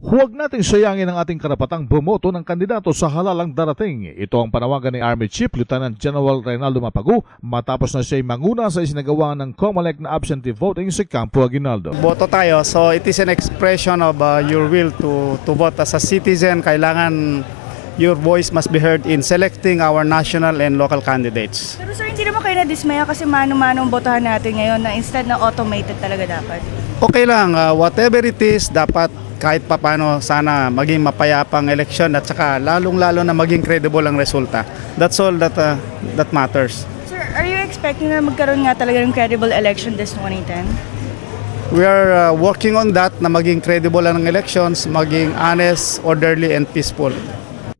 Huwag nating sayangin ang ating karapatang bumoto ng kandidato sa halalang darating. Ito ang panawagan ni Army Chief Lieutenant General Reynaldo Mapagu matapos na siya'y manguna sa isinagawa ng COMELEC na absentee voting sa Campo Aguinaldo. Boto tayo, so it is an expression of your will to vote as a citizen. Kailangan your voice must be heard in selecting our national and local candidates. Pero sir, hindi naman kayo na-dismaya kasi mano-mano ang botohan natin ngayon na instead na automated talaga dapat? Okay lang, whatever it is, dapat kahit papano sana maging mapayapang eleksyon at saka lalong-lalo na maging credible ang resulta. That's all that matters. Sir, are you expecting na magkaroon nga talaga ng credible election this 2010? We are working on that na maging credible ang elections, maging honest, orderly, and peaceful.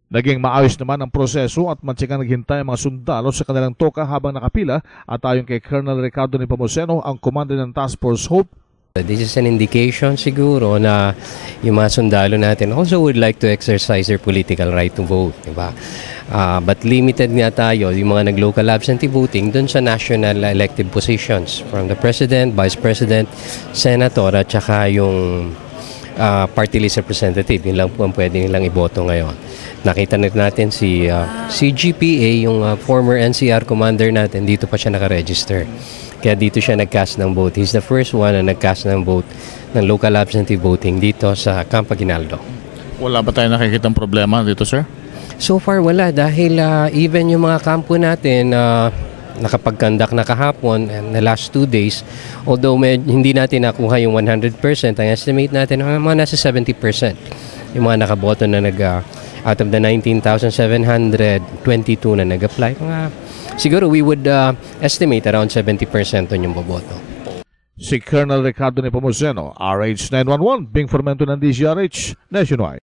Naging maayos naman ang proseso at mansigang naghintay ang mga sundalo sa kanilang toka habang nakapila at ayon kay Colonel Ricardo Nepomuceno, ang commander ng Task Force Hope. This is an indication siguro na yung mga sundalo natin also would like to exercise their political right to vote, diba? But limited nga tayo, yung mga nag-local absentee voting dun sa national elective positions from the President, Vice President, Senator at saka yung party list representative. Yun lang po ang pwede nilang iboto ngayon. Nakita natin si CGPA, yung former NCR commander natin, dito pa siya nakaregister. Kaya dito siya nag-cast ng vote. He's the first one na nag-cast ng vote ng local absentee voting dito sa Campo Aguinaldo. Wala ba tayo nakikitang problema dito, sir? So far wala dahil even yung mga kampo natin nakapag-conduct na kahapon na last 2 days, although hindi natin nakuha yung 100%, ang estimate natin mga nasa 70%. Yung mga nakaboto na out of the 19,722 na nag-apply, siguro we would estimate around 70% on yung boboto. Si Colonel Ricardo Nepomuceno, RH 911, Bing Formento ng DZRH Nationwide.